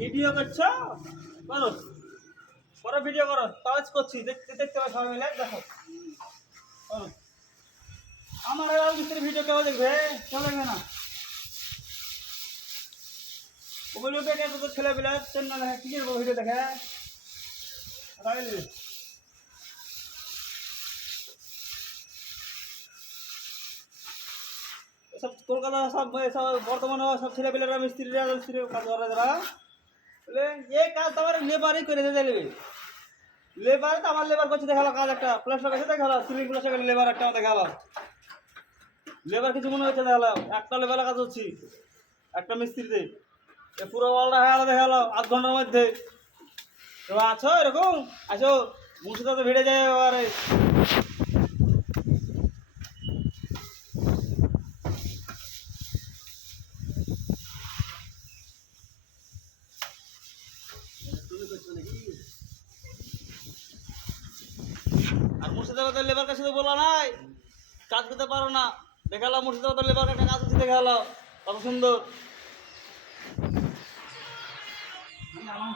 Video করছো করো, পরে ভিডিও করো, কাজ করছি, দেখতে দেখতে পাবে সবাই মিলে, দেখো করো। আমার মিস্ত্রি ভিডিও কেউ দেখবে? কেউ দেখবে না। ওগুলো দেখে তো ছেলেপিলা না দেখে কি করবো ভিডিও দেখে রাখলি। সব কলকাতা সব সব বর্তমানে সব ছেলেপিলেরা মিস্ত্রিরা মিস্ত্রি কাজ করে যারা বলে এই কাজ তো আমার লেবারই করে দিয়ে দেবে। লেবার তো আমার লেবার করছে দেখালো কাজ, একটা প্লাস্টার কাছে দেখালো, সিলিং প্লাস্টার লেবার একটা দেখালো, লেবার কিছু মনে হচ্ছে দেখালো, একটা লেবার কাজ হচ্ছে একটা মিস্ত্রিতে পুরো ওয়ালটা হয়ে দেখালো 8 ঘন্টার মধ্যে। তো আছো এরকম আছো মুর্শিদাবাদে ভিড়ে যায় এবারে। আর মুর্শিদাবাদের লেবার কাছে তো বলা নাই কাজ করতে পারো না, দেখালাম মুর্শিদাবাদের লেবার একটা কাজ হচ্ছে দেখালো কত সুন্দর। আমার